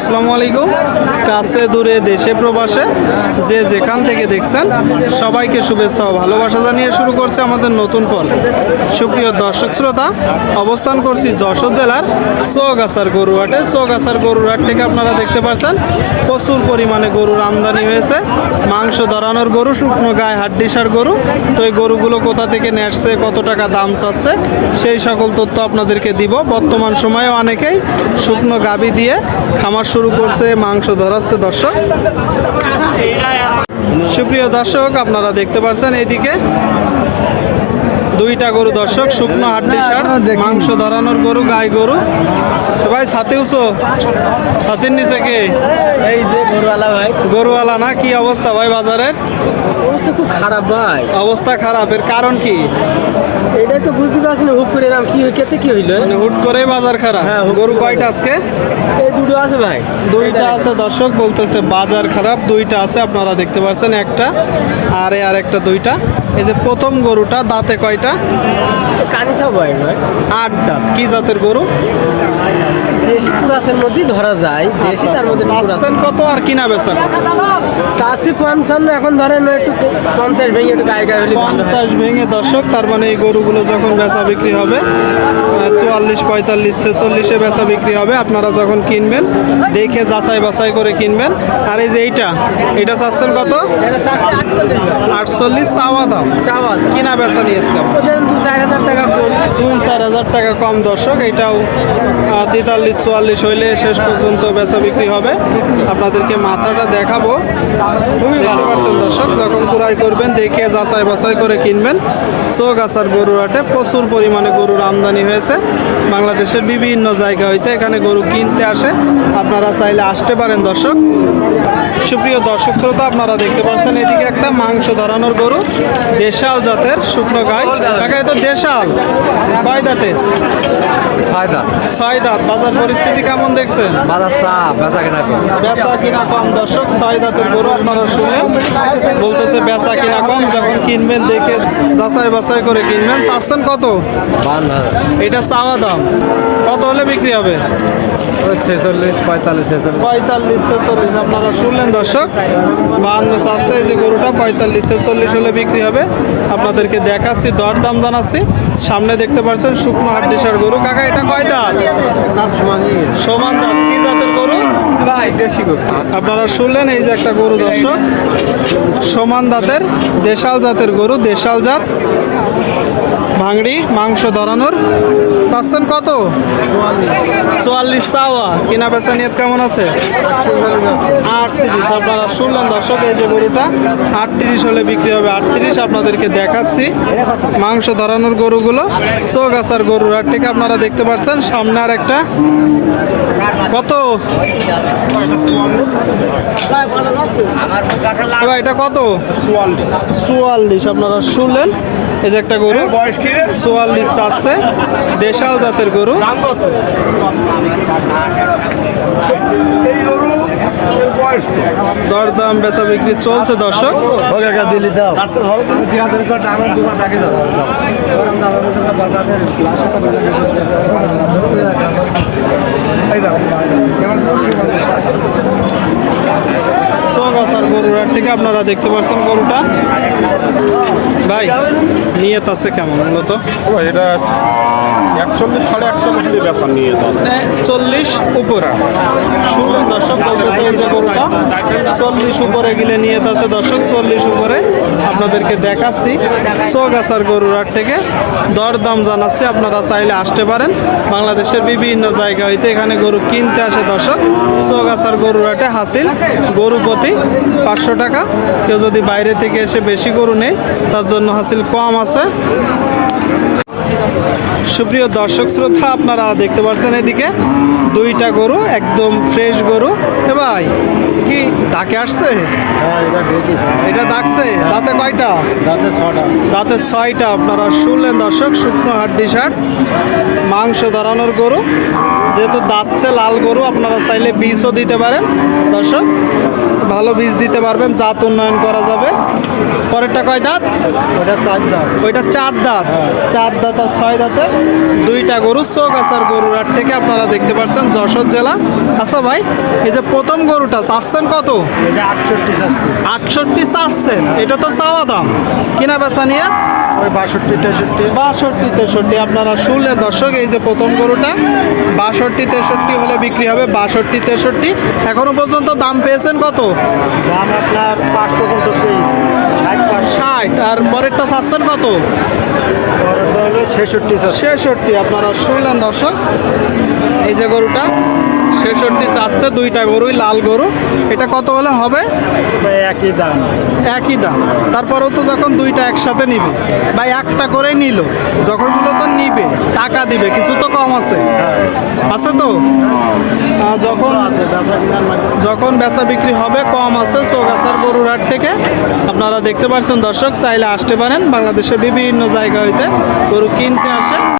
আসসালামু আলাইকুম। কাছে দূরে দেশে প্রবাসে যে যেখান থেকে দেখছেন সবাইকে শুভেচ্ছা ও ভালোবাসা জানিয়ে শুরু করছে আমাদের নতুন পর্ব। সুপ্রিয় দর্শক শ্রোতা, অবস্থান করছি যশোর জেলার চৌগাছার গরুহাটে। চৌগাছার গরুহাট থেকে আপনারা দেখতে পাচ্ছেন প্রচুর পরিমাণে গরুর আমদানি হয়েছে। মাংস ধরানোর গরু, শুকনো গায়ে হাড্ডিসার গরু। তো এই গরুগুলো কোথা থেকে নিয়ে আসছে, কত টাকা দাম চাচ্ছে, সেই সকল তথ্য আপনাদেরকে দিব। বর্তমান সময়ে অনেকেই শুকনো গাভী দিয়ে খামার শুরু করছে, মাংস ধরাচ্ছে। দর্শক, সুপ্রিয় দর্শক, আপনারা দেখতে পাচ্ছেন এইদিকে দুইটা গরু। দর্শক, শুকনো হাড্ডিসার মাংস ধরানোর গরু, গাই গরু। তো ভাই ছাতে উঁচো, ছাতির নিচে কে? এই যে গরুওয়ালা ভাই। গরুওয়ালা না? কি অবস্থা ভাই বাজারের? অবস্থা খুব খারাপ ভাই। অবস্থা খারাপ, এর কারণ কি? এটাই তো বুঝতে পারছি না, হুট করে এলাম কি কেতে কি হইলো? মানে হুট করেই বাজার খারাপ। হ্যাঁ, গরু কয়টা আজকে? এই দুটো আছে ভাই। দুইটা আছে। দর্শক বলতেছে বাজার খারাপ, দুইটা আছে। আপনারা দেখতে পাচ্ছেন একটা আর একটা, দুইটা। এই যে প্রথম গরুটা, দাঁতে কয়টা? কানিসা ভাই ভাই। 8 দাঁত। কি জাতের গরু? দেশি কুরাসের মধ্যেই ধরা যায়। দেশি তার মধ্যে চাচ্ছেন কত আর কিনা বেচা কত? 455, এখন ধরেন একটু 50 ভেঙে একটু গায়ে গায়ে হলে 50 ভেঙে। দর্শক, তার মানে এই গরুগুলো যখন বেচা বিক্রি হবে 44, 45, 46-এ বেচা বিক্রি হবে। আপনারা যখন কিনবেন দেখে যাচাই বাছাই করে কিনবেন। আর এই যে এইটা চাচ্ছেন কত? 48 চাওয়া দাম। চাওয়া কিনা বেচা নিয়ে কেমন? 2-4 হাজার টাকা কম। 2-4 হাজার টাকা কম। দর্শক, এইটাও 43, 44 হইলে শেষ পর্যন্ত বেচা বিক্রি হবে। আপনাদেরকে মাথাটা দেখাবো, দেখতে পাচ্ছেন দর্শক। যখন ক্রয় করবেন দেখে যাচাই বাছাই করে কিনবেন। চৌগাছার গরুহাটে প্রচুর পরিমাণে গরুর আমদানি হয়েছে। বাংলাদেশের বিভিন্ন জায়গা হইতে এখানে গরু কিনতে আসে। আপনারা চাইলে আসতে পারেন। দর্শক, সুপ্রিয় দর্শক শ্রোতা, আপনারা দেখতে পাচ্ছেন এদিকে একটা মাংস ধরানোর গরু, দেশাল জাতের, শুকনো গাই। কাকা, এ তো দেশাল। কয় দাঁতের? 6 দাঁত। 6 দাঁত। বাজার পরিস্থিতি কেমন দেখছেন? বাজার চাপ, বেচা কেনা কম। বেচা কিনা কম। দর্শক, 6 দাঁতের গরু আপনারা শুনলেন, বলতেছে বেচা কিনা কম। যখন কিনবেন দেখে যাচাই বাছাই করে কিনবেন। চাচ্ছেন কত? 52,000। এটা চাওয়া দাম। কত হলে বিক্রি হবে? 46, 45, 46। 45, 46 আপনারা শুনলেন দর্শক। 52 চাচ্ছে এই যে গরুটা, 45, 46 হলে বিক্রি হবে। আপনাদেরকে দেখাচ্ছি, দরদাম জানাচ্ছি। সামনে দেখতে পাচ্ছেন শুকনো হাড্ডিসার গরু। কাকা, এটা কয় দাঁত? সমান দাঁত। কি জাতের গরু? দেশি গরু। আপনারা শুনলেন, এই যে একটা গরু দর্শক, সমান দাঁতের দেশাল জাতের গরু, দেশাল জাত, ভাঙড়ি, মাংস ধরানোর। চাচ্ছেন কত? 44 চাওয়া। কিনা বেচা নিয়ত কেমন আছে? 38। আপনারা শুনলেন দর্শক, এই যে গরুটা 38 হলে বিক্রি হবে। 38 আপনাদেরকে দেখাচ্ছি মাংস ধরানোর গরুগুলো। চৌগাছার গরুর হাট থেকে আপনারা দেখতে পাচ্ছেন। সামনে আর একটা কত? এটা কত? 44। আপনারা শুনলেন, এই যে একটা গরু 44 চাচ্ছে, দেশাল জাতের গরু। দরদাম বেচা বিক্রি চলছে দর্শক। চৌগাছার গরুর হাট থেকে আপনারা দেখতে পাচ্ছেন গরুটা। ভাই, নিয়ত আছে কেমন মূলত? এটা 41, 41.5 দিয়ে বেচার নিয়ে যাচ্ছে। 40 উপরে। শুনলেন দর্শক, বলতেছে এই যে গরুটা 40 উপরে গেলে নিয়ত আছে। দর্শক, 40 উপরে আপনাদেরকে দেখাচ্ছি চৌগাছার গরুর হাট থেকে। দরদাম জানাচ্ছি, আপনারা চাইলে আসতে পারেন। বাংলাদেশের বিভিন্ন জায়গা হইতে এখানে গরু কিনতে আসে। দর্শক, চৌগাছার গরুর হাটে হাসিল গরু প্রতি 500 টাকা। কেউ যদি বাইরে থেকে এসে বেশি গরু নেই, তার জন্য হাসিল কম আছে। সুপ্রিয় দর্শক শ্রোতা, আপনারা দেখতে পাচ্ছেন এদিকে দুইটা গরু, একদম ফ্রেশ গরু। এ ভাই, কি ডাকে আসছে? এটা ডাকছে। দাঁতে কয়টা? দাঁতে 6টা। আপনারা শুনলেন দর্শক, শুকনো হাড্ডিসার মাংস ধরানোর গরু। যেহেতু দাঁতছে লাল গরু, আপনারা চাইলে বীজও দিতে পারেন। দর্শক, ভালো বীজ দিতে পারবেন, জাত উন্নয়ন করা যাবে। পরেরটা কয় দাঁত? ওটা 4 দাম। ওইটা 4 দাঁত। 4 দাঁত আর 6 দাঁতে দুইটা গরু চৌগাছার গরুর হাট থেকে আপনারা দেখতে পাচ্ছেন, যশোর জেলা। আচ্ছা ভাই, এই যে প্রথম গরুটা চাচ্ছেন কত? এটা 68 আছে। 68 চাচ্ছেন, এটা তো চাওয়া দাম। কিনা বেচা নিয়ে ওই 62 63। 62 63 আপনারা শুনলেন দর্শক। এই যে প্রথম গরুটা 62 63 হলে বিক্রি হবে। 62 63 এখনো পর্যন্ত দাম পেয়েছেন কত? দাম আপনার 500 পর্যন্ত পেয়েছি। 60। আর পরেরটা চাচ্ছেন কত? 66 আছে। 66 আপনারা শুনলেন দর্শক। এই যে গরুটা 66 চাচ্ছে, দুইটা গরুই লাল গরু। এটা কত হলে হবে? একই দাম। একই দাম। তারপরেও তো যখন দুইটা একসাথে নিবে বা একটা করে নিল, যখন মূলত নিবে টাকা দিবে, কিছু তো কম আছে, আছে তো? যখন যখন বেচা বিক্রি হবে কম আছে চৌগাছার গরুর হাট থেকে। আপনারা দেখতে পাচ্ছেন দর্শক, চাইলে আসতে পারেন। বাংলাদেশের বিভিন্ন জায়গা হইতে গরু কিনতে আসে।